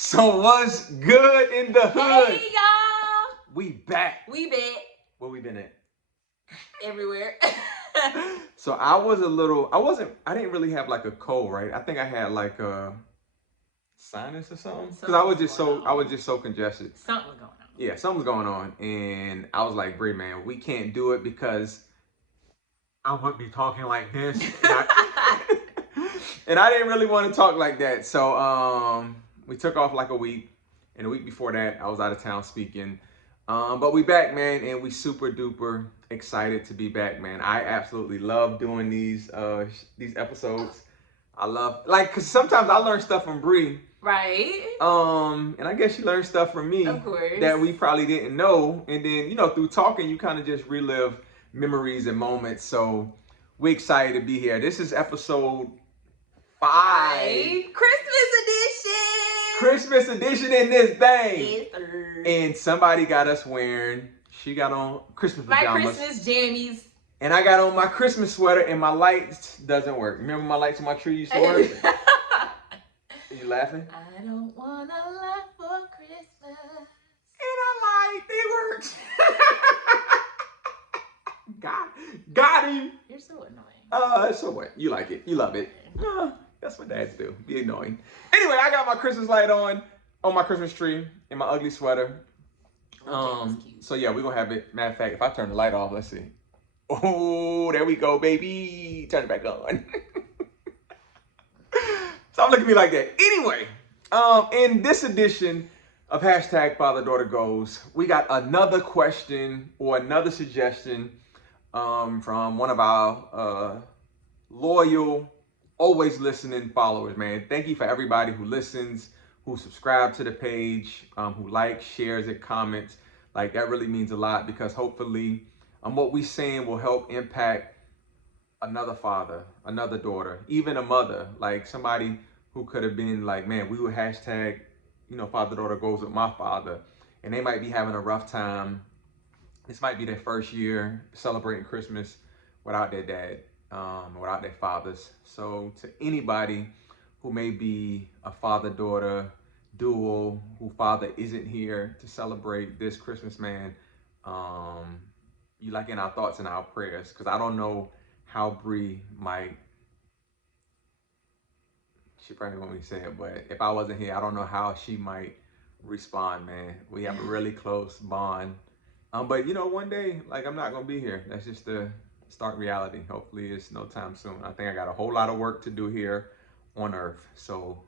So what's good in the hood? Hey y'all! We back. We back Where we been at? everywhere. So I didn't really have like a cold, right? I think I had like a sinus or something. Because I was just so congested. Something was going on. Yeah, something's going on. And I was like, Brie, man, we can't do it because I wouldn't be talking like this. And I didn't really want to talk like that. So we took off like a week. And the week before that, I was out of town speaking. But we back, man, and we super duper excited to be back, man. I absolutely love doing these episodes. I love cause sometimes I learn stuff from Bree. Right. And I guess she learned stuff from me Of course. that we probably didn't know. And then, through talking, you kind of just relive memories and moments. So we excited to be here. This is episode 5. Christmas edition in this thing. Yes, sir. And somebody got us wearing, she got on Christmas pajamas. My Christmas jammies. And I got on my Christmas sweater and my lights doesn't work. Remember my lights on my tree used to work? You laughing? I don't want to laugh for Christmas. And I'm like, it works. Got him. You're so annoying. So what? You like it. You love it. That's what dads do. Be annoying. Anyway, I got my Christmas light on my Christmas tree in my ugly sweater. So yeah, we're gonna have it. Matter of fact, if I turn the light off, let's see. Oh, there we go, baby. Turn it back on. Stop looking at me like that. Anyway, in this edition of hashtag Father Daughter Goals, we got another question or another suggestion from one of our loyal, always listening followers, man. Thank you for everybody who listens, who subscribe to the page, who likes, shares it, comments. Like, that really means a lot because hopefully what we saying will help impact another father, another daughter, even a mother, like somebody who could have been like, man, we would hashtag, Father Daughter Goes with my father, and they might be having a rough time. This might be their first year celebrating Christmas without their dad, without their fathers. So to anybody who may be a father-daughter duo, who father isn't here to celebrate this Christmas, man, you like in our thoughts and our prayers, because I don't know how Bree might, she probably won't be saying it, but if I wasn't here, I don't know how she might respond, man. We have a really close bond. But one day, like, I'm not gonna be here. That's just the stark reality. Hopefully it's no time soon. I think I got a whole lot of work to do here on earth. So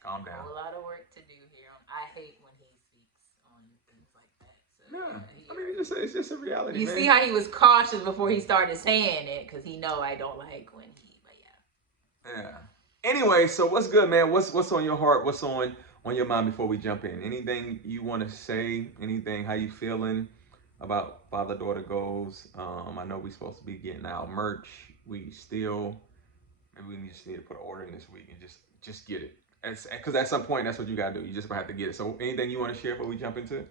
calm down. A whole lot of work to do here. I hate when he speaks on things like that. So, yeah. I mean, it's just a reality. You man. see how he was cautious before he started saying it, because he know I don't like when he. But yeah. Yeah. Anyway, so what's good, man? What's on your heart? What's on your mind before we jump in? Anything you want to say? Anything? How you feeling about Father Daughter Goals? I know we're supposed to be getting our merch. Maybe we just need to put an order in this week and just get it. Because at some point, that's what you gotta do. You just gonna have to get it. So, anything you want to share before we jump into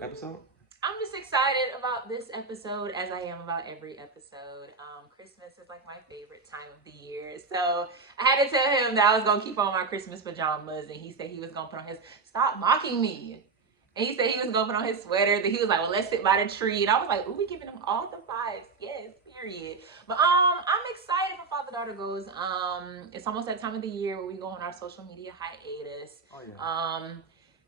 episode? I'm just excited about this episode, as I am about every episode. Christmas is like my favorite time of the year. So I had to tell him that I was going to keep on my Christmas pajamas. And he said he was going to put on his, stop mocking me. And he said he was going to put on his sweater. Then he was like, well, let's sit by the tree. And I was like, ooh, we giving him all the vibes. Yes, period. But I'm excited for Father Daughter Goes. It's almost that time of the year where we go on our social media hiatus. Oh, yeah.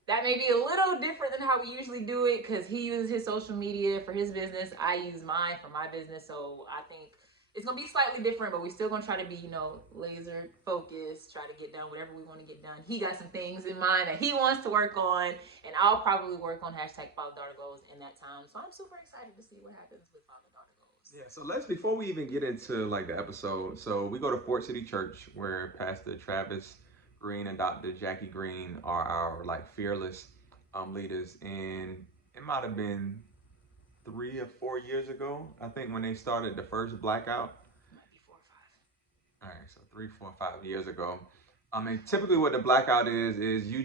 That may be a little different than how we usually do it, because he uses his social media for his business. I use mine for my business. So I think it's going to be slightly different, but we're still going to try to be, laser focused, try to get done whatever we want to get done. He got some things in mind that he wants to work on, and I'll probably work on hashtag Father Daughter Goals in that time. So I'm super excited to see what happens with Father Daughter Goals. Yeah, so before we even get into like the episode, so we go to Fort City Church, where Pastor Travis Green and Dr. Jackie Green are our fearless leaders, and it might have been 3 or 4 years ago, I think, when they started the first blackout. Might be 4 or 5. All right, so 3, 4, 5 years ago. I mean, typically what the blackout is you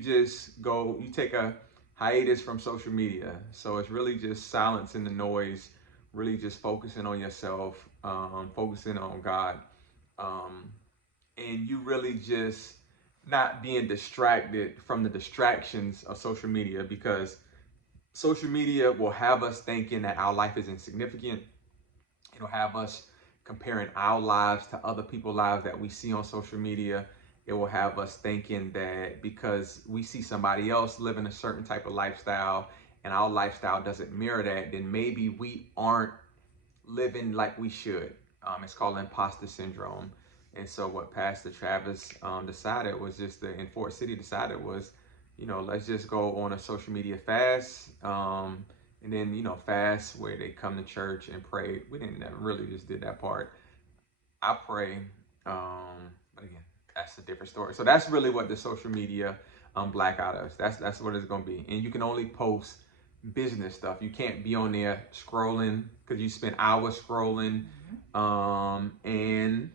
take a hiatus from social media. So it's really just silencing the noise, really just focusing on yourself, focusing on God, and you really just not being distracted from the distractions of social media, because social media will have us thinking that our life is insignificant. It'll have us comparing our lives to other people's lives that we see on social media. It will have us thinking that because we see somebody else living a certain type of lifestyle and our lifestyle doesn't mirror that, then maybe we aren't living like we should. It's called imposter syndrome. And so what Pastor Travis decided was just in Fort City decided was, let's just go on a social media fast. And then, fast where they come to church and pray. We didn't never really just did that part. I pray. But again, that's a different story. So that's really what the social media blackout is. That's what it's gonna be. And you can only post business stuff. You can't be on there scrolling because you spend hours scrolling. And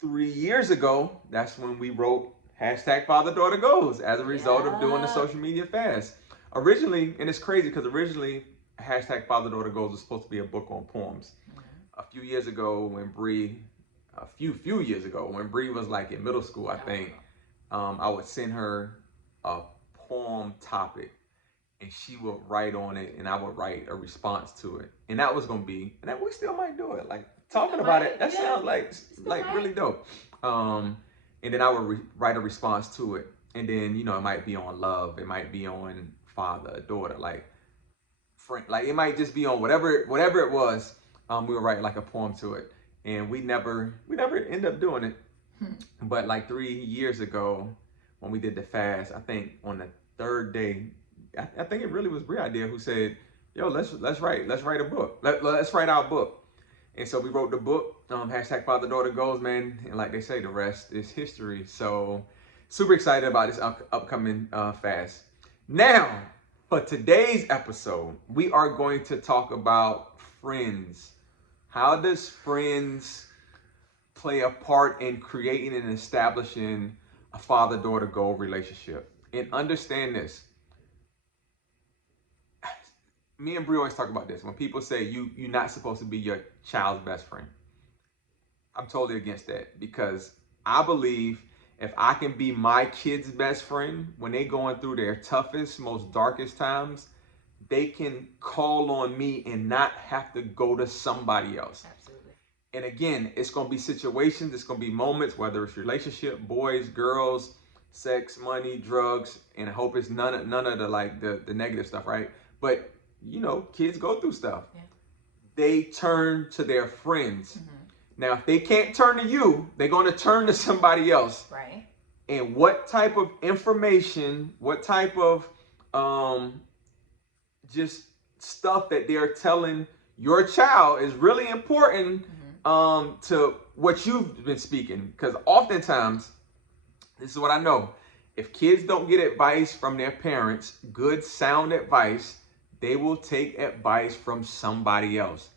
3 years ago, that's when we wrote hashtag Father Daughter Goes as a result of doing the social media fast. Originally, and it's crazy because originally hashtag Father Daughter Goes was supposed to be a book on poems. A few years ago when Bree, a few years ago when Bree was like in middle school, I think, I would send her a poem topic and she would write on it and I would write a response to it. And that was gonna be, and that we still might do it. Like talking about it, that sounds like really dope. And then I would write a response to it. And then, it might be on love, it might be on father, daughter, like friend, like it might just be on whatever it was. We would write like a poem to it. And we never end up doing it. But like 3 years ago when we did the fast, I think on the third day, I think it really was Bri's idea who said, "Yo, let's write a book. Let's write our book." And so we wrote the book, hashtag Father Daughter Goes, man. And like they say, the rest is history. So super excited about this upcoming fast. Now, for today's episode, we are going to talk about friends. How does friends play a part in creating and establishing a father-daughter goal relationship? And understand this. Me and Bree always talk about this. When people say you're not supposed to be your child's best friend, I'm totally against that, because I believe if I can be my kid's best friend when they're going through their toughest, most darkest times, they can call on me and not have to go to somebody else. Absolutely. And again, it's going to be situations, it's going to be moments, whether it's relationship, boys, girls, sex, money, drugs, and I hope it's none of the like the negative stuff, right? But kids go through stuff. Yeah. They turn to their friends. Now, if they can't turn to you, they're going to turn to somebody else. Right. And what type of information, what type of just stuff that they're telling your child is really important to what you've been speaking. Because oftentimes, this is what I know. If kids don't get advice from their parents, good, sound advice, they will take advice from somebody else,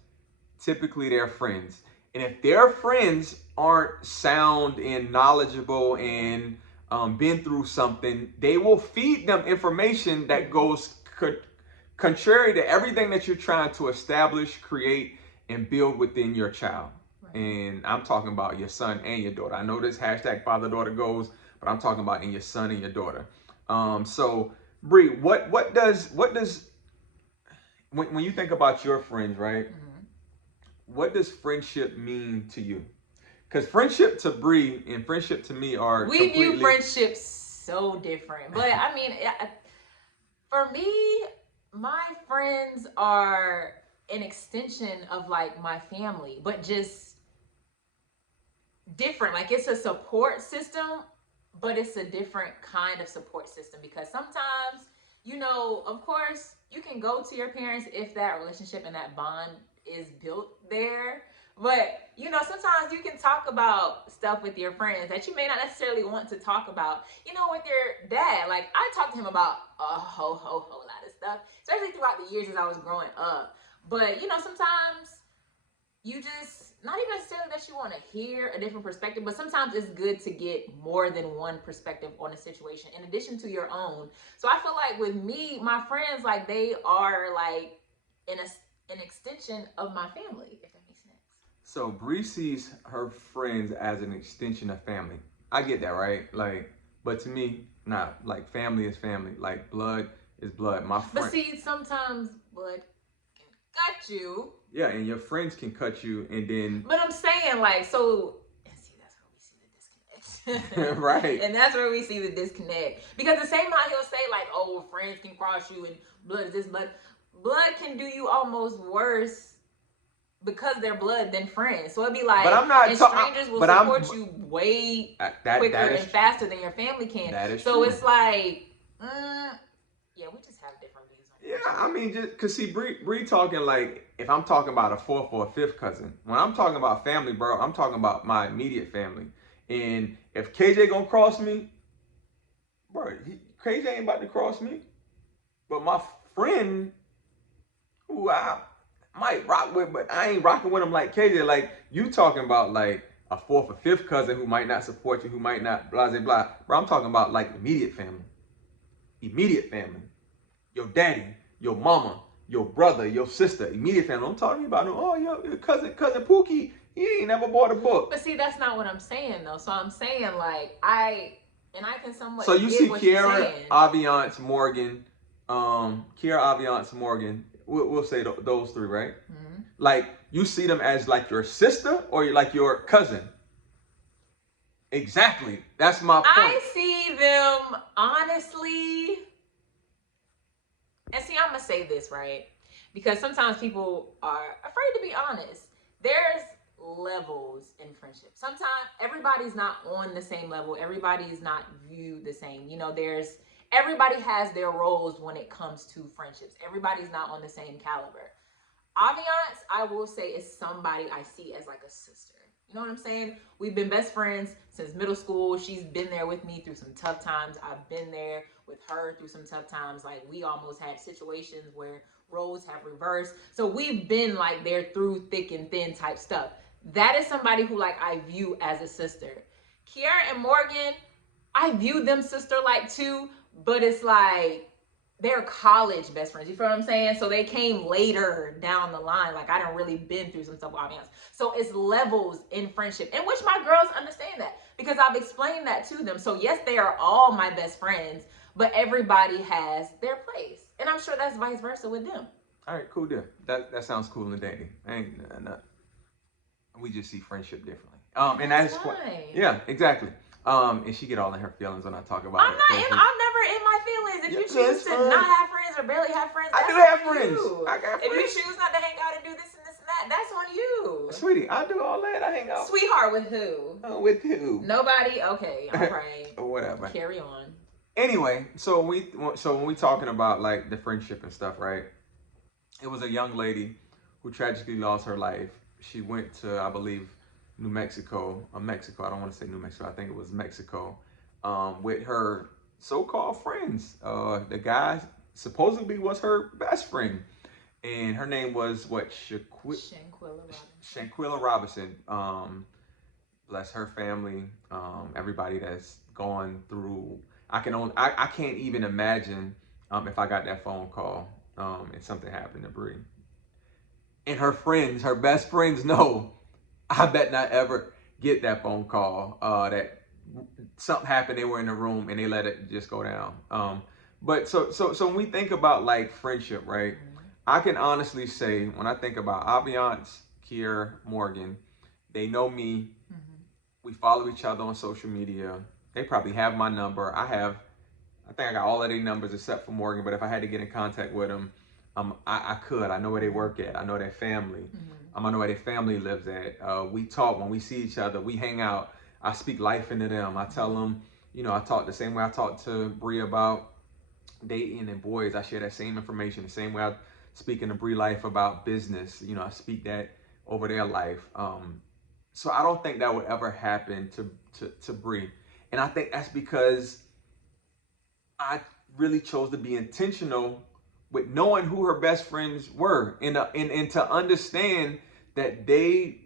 typically their friends. And if their friends aren't sound and knowledgeable and been through something, they will feed them information that goes contrary to everything that you're trying to establish, create, and build within your child. Right. And I'm talking about your son and your daughter. I know this hashtag Father Daughter Goes, but I'm talking about in your son and your daughter. So Bree, what does when you think about your friends, right? What does friendship mean to you? Because friendship to Bree and friendship to me are view friendships so different. But I mean, for me, my friends are an extension of like my family, but just different. Like it's a support system, but it's a different kind of support system, because sometimes, of course, you can go to your parents if that relationship and that bond is built there. But, sometimes you can talk about stuff with your friends that you may not necessarily want to talk about, with your dad. Like, I talked to him about a whole lot of stuff, especially throughout the years as I was growing up. But, sometimes you just, not even necessarily that you want to hear a different perspective, but sometimes it's good to get more than one perspective on a situation in addition to your own. So I feel like with me, my friends, like they are like an extension of my family, if that makes sense. So Bree sees her friends as an extension of family. I get that, right? Like, but to me, nah, like family is family. Like blood is blood. My But friend, see, sometimes blood can cut you. yeah, and your friends can cut you, and then But I'm saying, like, so, and see, that's where we see the disconnect. right. And that's where we see the disconnect. Because the same how he'll say, like, oh, friends can cross you and blood is this, blood can do you almost worse because they're blood than friends. So it'd be like, But I'm not and talking. strangers will But I'm support you way that quicker that is and faster than your family can. that is So true. it's like, yeah, we just have different views on Yeah, friendship. I mean, just cause see, Bree talking like if I'm talking about a fourth or a fifth cousin. When I'm talking about family, bro, I'm talking about my immediate family. And if KJ gonna cross me, bro, KJ ain't about to cross me. But my friend, who I might rock with, but I ain't rocking with him like KJ. Like you talking about like a fourth or fifth cousin who might not support you, who might not blah blah blah. Bro, I'm talking about like immediate family. Immediate family. Your daddy, your mama, your brother, your sister, immediate family. I'm talking about oh your cousin Pookie, he ain't never bought a book. But see, that's not what I'm saying though. So I'm saying like I can somewhat. So you get see what you're Kiara, saying. Aviance, Morgan, Kiara, Aviance, Morgan. We'll say those three, right? Mm-hmm. Like you see them as like your sister or like your cousin. Exactly. That's my point. I see them honestly. And see, I'm gonna say this, right? Because sometimes people are afraid to be honest. There's levels in friendship. Sometimes everybody's not on the same level. Everybody's not viewed the same. You know, everybody has their roles when it comes to friendships. Everybody's not on the same caliber. Aviance, I will say, is somebody I see as like a sister. You know what I'm saying? We've been best friends since middle school. She's been there with me through some tough times. I've been there with her through some tough times. Like we almost had situations where roles have reversed. So we've been like there through thick and thin type stuff. That is somebody who like I view as a sister. Kiara and Morgan, I view them sister like too, but it's like they're college best friends. You feel what I'm saying? So they came later down the line. Like I done really been through some stuff with Aviance. So it's levels in friendship, in which my girls understand that because I've explained that to them. So yes, they are all my best friends, but everybody has their place. And I'm sure that's vice versa with them. All right, cool deal. That sounds cool and dandy. We just see friendship differently. And that's fine. Yeah, exactly. And she get all in her feelings when I talk about I'm never in my feelings. If Yeah, you choose to fine. not have friends or barely have friends, I do that's have on friends. you. I got If you friends. choose not to hang out and do this and this and that, that's on you. Sweetie, I do all that. I hang out Sweetheart with who? with who? Nobody? Okay, all right. Or whatever. Carry on. Anyway, so when we talking about like the friendship and stuff, right? It was a young lady who tragically lost her life. She went to, I believe, New Mexico, or Mexico. I don't want to say New Mexico. I think it was Mexico, with her so-called friends. The guy supposedly was her best friend, and her name was what? Shanquilla Robinson. Shanquilla Robinson. Bless her family. Everybody that's gone through. I can't even imagine if I got that phone call and something happened to Bree. And her friends, her best friends know. I bet not ever get that phone call that something happened. They were in the room and they let it just go down. But so when we think about like friendship, right? Mm-hmm. I can honestly say when I think about Aviance, Kier, Morgan, they know me. Mm-hmm. We follow each other on social media. They probably have my number. I think I got all of their numbers except for Morgan. But if I had to get in contact with them, I could. I know where they work at. I know their family. Mm-hmm. I know where their family lives at. We talk when we see each other. We hang out. I speak life into them. I tell them, I talk the same way I talk to Bree about dating and boys. I share that same information the same way I speak into Bree life about business. I speak that over their life. So I don't think that would ever happen to Bree. And I think that's because I really chose to be intentional with knowing who her best friends were and to understand that they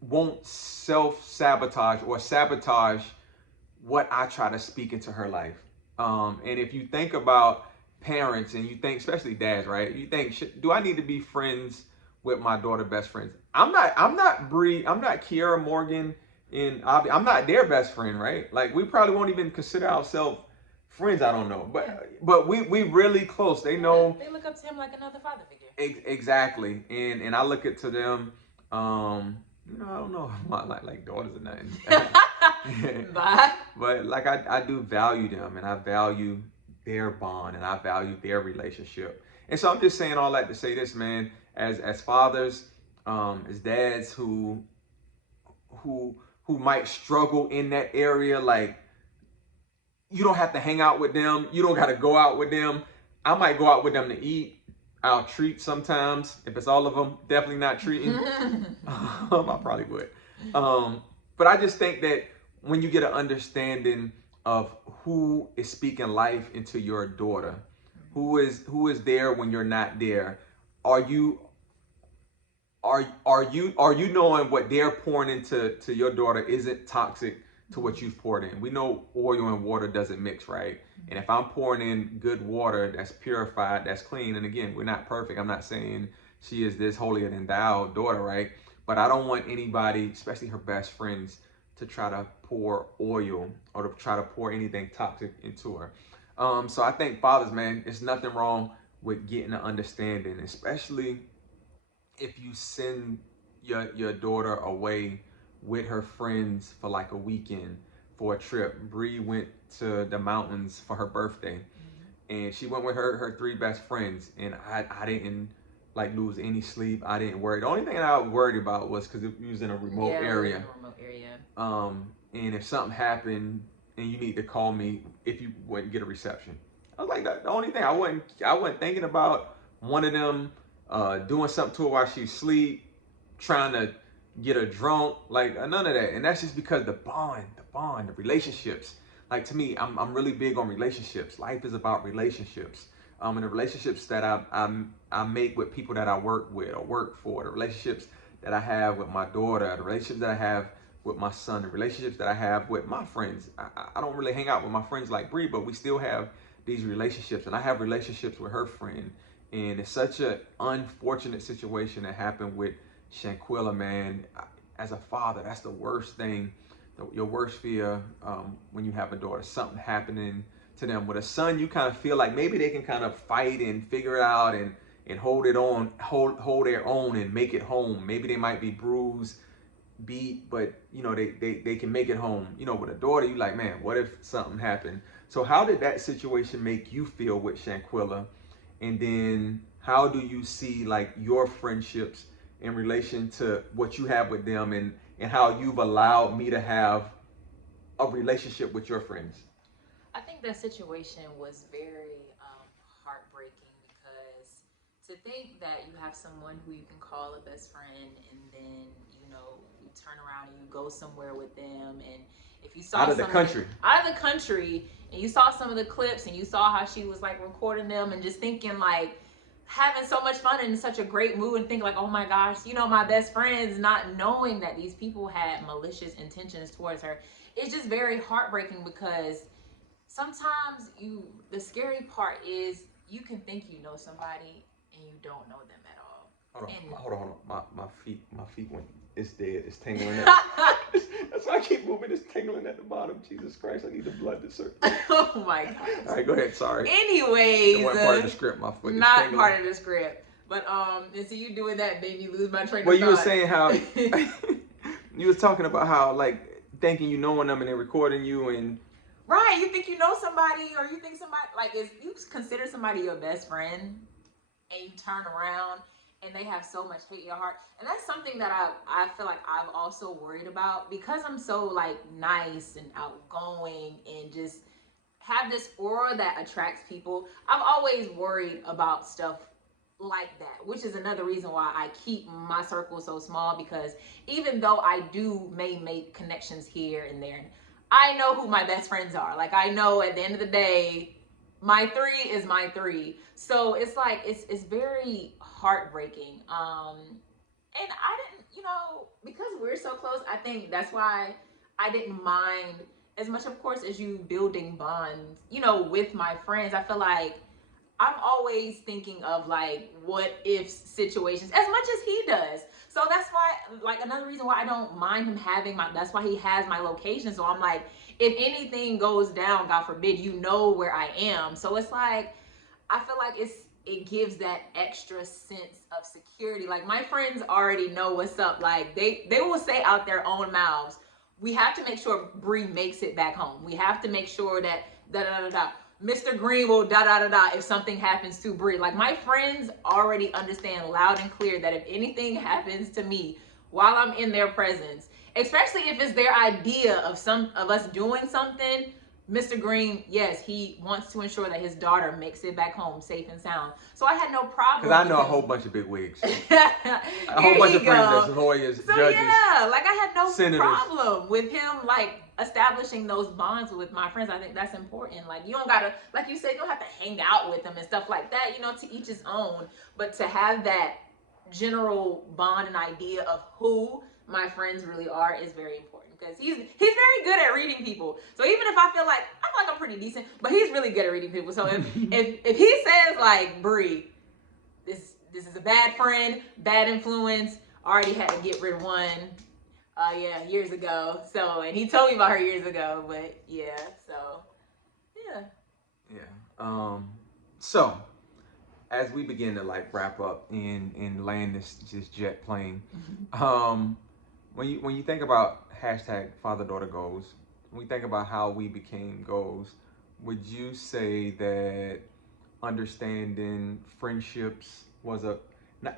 won't self-sabotage or sabotage what I try to speak into her life. And if you think about parents and you think, especially dads, right? You think, do I need to be friends with my daughter best friends? I'm not Bree, I'm not Kiara Morgan And I'm not their best friend, right? Like we probably won't even consider ourselves friends. I don't know, but we really close. They know They look up to him like another father figure. exactly, and I look at to them. I don't know if my like daughters or nothing, Bye. but like I do value them, and I value their bond, and I value their relationship. And so I'm just saying all that to say this, man. As fathers, as dads who who might struggle in that area, like you don't have to hang out with them, you don't got to go out with them. I might go out with them to eat. I'll treat sometimes. If it's all of them, definitely not treating. I probably would. But I just think that when you get an understanding of who is speaking life into your daughter, who is there when you're not there, are you are you knowing what they're pouring into your daughter isn't toxic to what you've poured in? We know oil and water doesn't mix, right? And if I'm pouring in good water that's purified, that's clean, and again, we're not perfect. I'm not saying she is this holier than thou daughter, right? But I don't want anybody, especially her best friends, to try to pour oil or to try to pour anything toxic into her. So I think fathers, man, it's nothing wrong with getting an understanding, especially if you send your daughter away with her friends for like a weekend for a trip. Bree went to the mountains for her birthday, and she went with her three best friends, and I didn't like lose any sleep. I didn't worry. The only thing that I was worried about was because it was in a remote area. Remote area. And if something happened and you need to call me if you wouldn't get a reception. I was like, the only thing I wasn't thinking about one of them doing something to her while she sleep, trying to get her drunk, like none of that. And that's just because the bond, the relationships. Like to me, I'm really big on relationships. Life is about relationships. And the relationships that I make with people that I work with or work for, the relationships that I have with my daughter, the relationships that I have with my son, the relationships that I have with my friends. I don't really hang out with my friends like Bree, but we still have these relationships, and I have relationships with her friend. And it's such an unfortunate situation that happened with Shanquilla, man. As a father, that's the worst thing, your worst fear when you have a daughter, something happening to them. With a son, you kind of feel like maybe they can kind of fight and figure it out and hold their own and make it home. Maybe they might be bruised, beat, but they can make it home. With a daughter, you like, man, what if something happened? So how did that situation make you feel with Shanquilla? And then how do you see like your friendships in relation to what you have with them, and how you've allowed me to have a relationship with your friends? I think that situation was very heartbreaking because to think that you have someone who you can call a best friend and then you turn around and you go somewhere with them, and if you saw Out of the country. Out of the country, and you saw some of the clips and you saw how she was like recording them and just thinking like having so much fun and in such a great mood and think like, oh my gosh, my best friends, not knowing that these people had malicious intentions towards her. It's just very heartbreaking because sometimes the scary part is you can think you know somebody and you don't know them at all. Hold on. My feet went. It's dead. It's tingling. That's why I keep moving. It's tingling at the bottom. Jesus Christ! I need the blood to circulate. Oh my gosh. All right, go ahead. Sorry. Anyways, it wasn't part of the script. My foot. Not part of the script. But and so you doing that made me lose my train of thought. Well, you were saying how you was talking about how like thinking you knowing them and they're recording you and. Right, you think you know somebody, or you think somebody like if you consider somebody your best friend, and you turn around and they have so much hate in your heart. And that's something that I feel like I've also worried about because I'm so like nice and outgoing and just have this aura that attracts people. I've always worried about stuff like that, which is another reason why I keep my circle so small, because even though I may make connections here and there, I know who my best friends are. Like I know at the end of the day, my three is my three. So it's like it's very heartbreaking. And I didn't, because we're so close, I think that's why I didn't mind as much, of course, as you building bonds, with my friends. I feel like I'm always thinking of like what if situations as much as he does. So that's why, like, another reason why I don't mind him having my, that's why he has my location. So I'm like, if anything goes down, God forbid, you know where I am. So it's like, I feel like it gives that extra sense of security. Like my friends already know what's up. Like they will say out their own mouths, we have to make sure Bree makes it back home. We have to make sure that da da da da. Mr. Green will da da da da if something happens to Bree. Like my friends already understand loud and clear that if anything happens to me while I'm in their presence, especially if it's their idea of some of us doing something, Mr. Green, yes, he wants to ensure that his daughter makes it back home safe and sound. So I had no problem. Because I with know a him. whole bunch of big wigs. A Here whole bunch you of friends go. that's lawyers, So judges. yeah, like I had no senators. problem with him like establishing those bonds with my friends. I think that's important. Like you don't gotta, like you said, you don't have to hang out with them and stuff like that. You know, to each his own. But to have that general bond and idea of who my friends really are is very important because he's very good at reading people. So even if I feel like I'm pretty decent, but he's really good at reading people. So if he says like Bree, this is a bad friend, bad influence, already had to get rid of one. Yeah, years ago. So and he told me about her years ago, but yeah, so yeah. Yeah. So as we begin to like wrap up and land this jet plane, when you think about hashtag father daughter goals, when we think about how we became goals, would you say that understanding friendships was a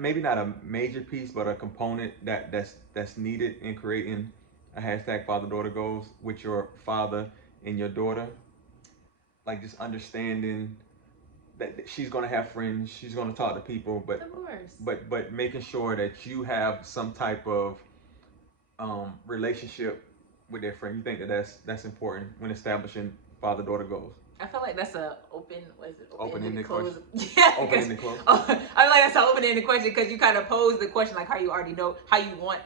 maybe not a major piece, but a component that's needed in creating a hashtag father daughter goals with your father and your daughter? Like just understanding that she's gonna have friends, she's gonna talk to people, Of course. but making sure that you have some type of relationship with their friend. You think that that's important when establishing father daughter goals? I feel like that's a open, what is it? Open-ended close. question. Yeah. Open-ended question. I feel like that's an open-ended question because you kind of pose the question like how you already know how you want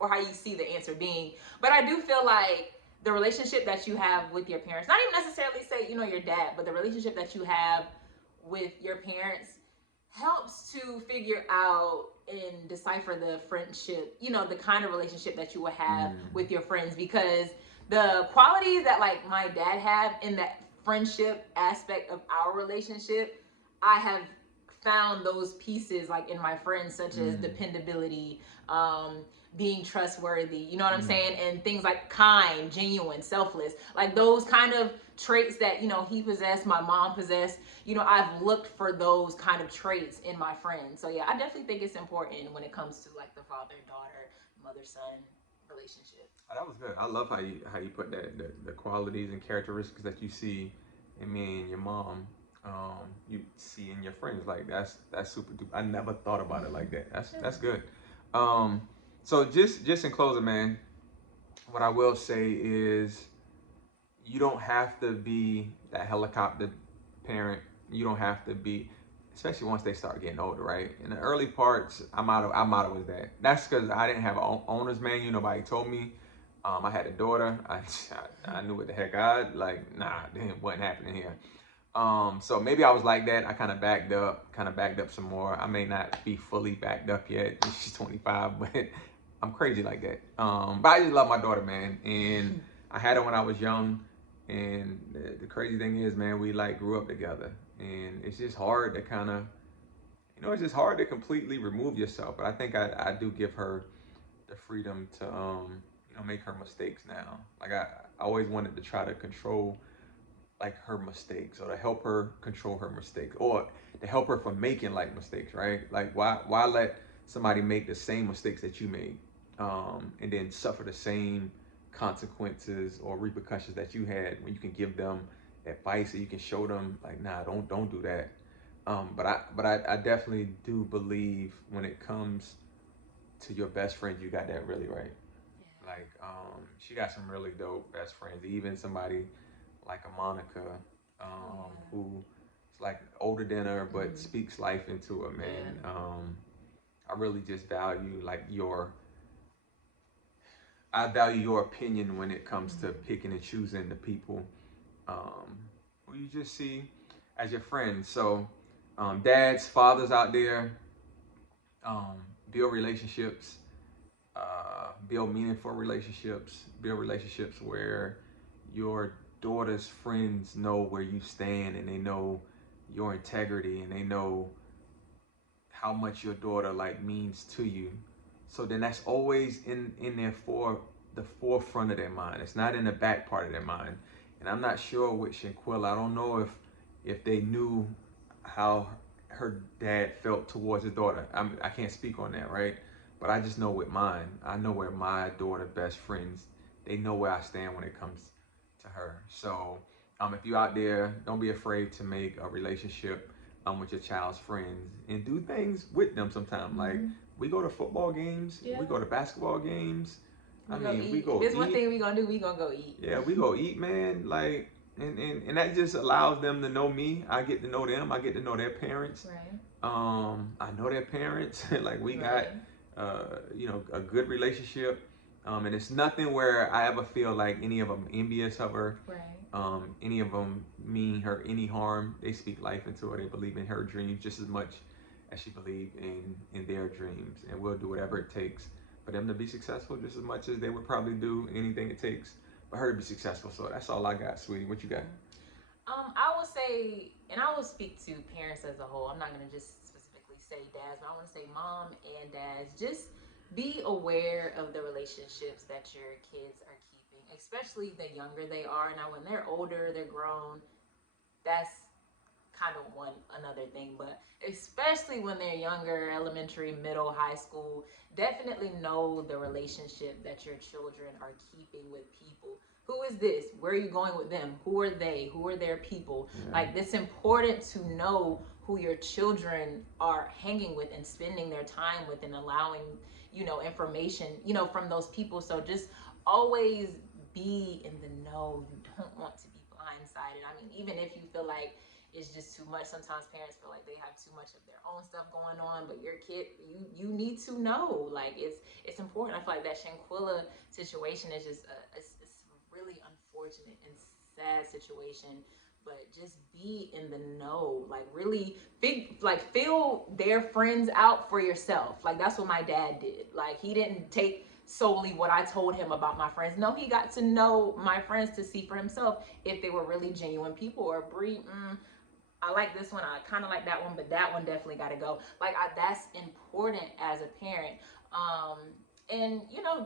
or how you see the answer being. But I do feel like the relationship that you have with your parents, not even necessarily say, you know, your dad, but the relationship that you have with your parents helps to figure out and decipher the friendship, you know, the kind of relationship that you will have with your friends, because the qualities that like my dad have in that friendship aspect of our relationship, I have found those pieces like in my friends, such as dependability, being trustworthy, you know what I'm saying? And things like kind, genuine, selfless, like those kind of traits that, you know, he possessed, my mom possessed, you know, I've looked for those kind of traits in my friends. So yeah, I definitely think it's important when it comes to like the father-daughter, mother-son relationship. Oh, that was good. I love how you put that the qualities and characteristics that you see in me and your mom. You see in your friends. Like that's super duper. I never thought about it like that. That's good. So just in closing, man, what I will say is you don't have to be that helicopter parent. You don't have to be, especially once they start getting older, right? In the early parts, I'm out of with that. That's because I didn't have an owner's manual. Nobody told me. I had a daughter. I knew what the heck like. Nah, it wasn't happening here. So maybe I was like that. I kind of backed up some more. I may not be fully backed up yet. She's 25, but I'm crazy like that. But I just love my daughter, man, and I had her when I was young. And the crazy thing is, man, we like grew up together, and it's just hard to kind of, it's just hard to completely remove yourself. But I think I do give her the freedom to, make her mistakes now. Like I always wanted to try to control like her mistakes, or to help her control her mistakes, or to help her from making like mistakes, right? Like why let somebody make the same mistakes that you made, and then suffer the same consequences or repercussions that you had, when you can give them advice, and you can show them like, nah, don't do that. But I definitely do believe when it comes to your best friend, you got that really right. Like, she got some really dope best friends. Even somebody like a Monica, who is like older than her, but speaks life into her, man. I really just value like I value your opinion when it comes to picking and choosing the people, who you just see as your friends. So Dads, fathers out there, build relationships, build meaningful relationships, build relationships where your daughter's friends know where you stand and they know your integrity and they know how much your daughter like means to you. So then that's always in their the forefront of their mind. It's not in the back part of their mind. And I'm not sure with Shanquilla. I don't know if they knew how her dad felt towards his daughter. I can't speak on that, right? But I just know with mine, I know where my daughter best friends, they know where I stand when it comes to her. So if you're out there, don't be afraid to make a relationship with your child's friends and do things with them sometime. Like we go to football games, we go to basketball games. We go There's eat. one thing we gonna do, we gonna go eat. Yeah, we go eat, man. Like and that just allows them to know me. I get to know them. I get to know their parents. Right. I know their parents. Like we got a good relationship. And it's nothing where I ever feel like any of them envious of her. Right. Any of them mean her any harm. They speak life into her. They believe in her dreams just as much as she believed in their dreams. And we'll do whatever it takes for them to be successful just as much as they would probably do anything it takes for her to be successful. So that's all I got, sweetie. What you got? I would say, and I will speak to parents as a whole. I'm not gonna just specifically say dads, but I want to say mom and dads. Just be aware of the relationships that your kids are keeping, especially the younger they are. Now, when they're older, they're grown, that's kind of another thing, but especially when they're younger, elementary, middle, high school, definitely know the relationship that your children are keeping with people. Who is this? Where are you going with them? Who are they? Who are their people? Yeah. Like, it's important to know who your children are hanging with and spending their time with and allowing, information, from those people. So just always be in the know. You don't want to be blindsided. I mean, even if you feel like it's just too much, sometimes parents feel like they have too much of their own stuff going on, but your kid, you need to know. Like, it's important. I feel like that Shanquilla situation is just it's really unfortunate and sad situation, but just be in the know. Like, really fill their friends out for yourself. Like, that's what my dad did. Like, he didn't take solely what I told him about my friends. No, he got to know my friends to see for himself if they were really genuine people. Or Bree, I like this one, I kind of like that one, but that one definitely got to go. Like, that's important as a parent. And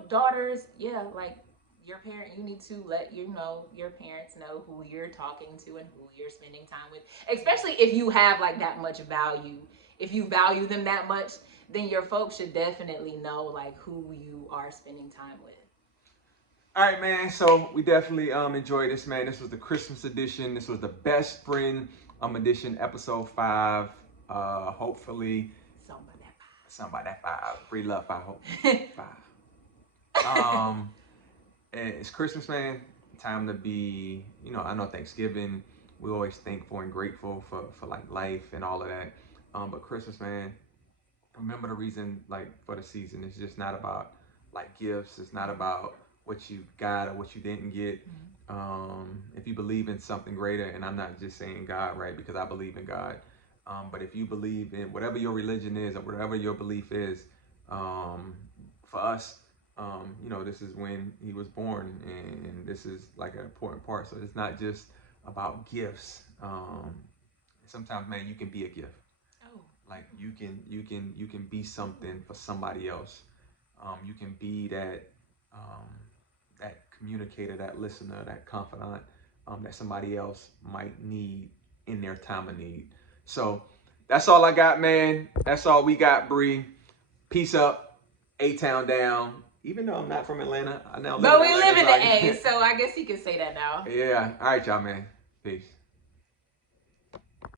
daughters, like, your parent, you need to let your parents know who you're talking to and who you're spending time with, especially if you have like that much value. If you value them that much, then your folks should definitely know like who you are spending time with. All right, man. So we definitely enjoyed this, man. This was the Christmas edition. This was the best friend edition, episode 5. Hopefully something about that 5. Free love 5. 5. It's Christmas, man. Time to be, I know Thanksgiving, we always thankful and grateful for like life and all of that. But Christmas, man, remember the reason like for the season. It's just not about like gifts. It's not about what you got or what you didn't get. If you believe in something greater, and I'm not just saying God, right? Because I believe in God. But if you believe in whatever your religion is or whatever your belief is, for us, this is when he was born, and this is like an important part. So it's not just about gifts. Sometimes, man, you can be a gift. Oh. Like you can be something for somebody else. You can be that communicator, that listener, that confidant that somebody else might need in their time of need. So that's all I got, man. That's all we got, Bree. Peace up. A-Town down. Even though I'm not from Atlanta, I now live in Atlanta. But we live in the A, so I guess he can say that now. Yeah. All right, y'all, man. Peace.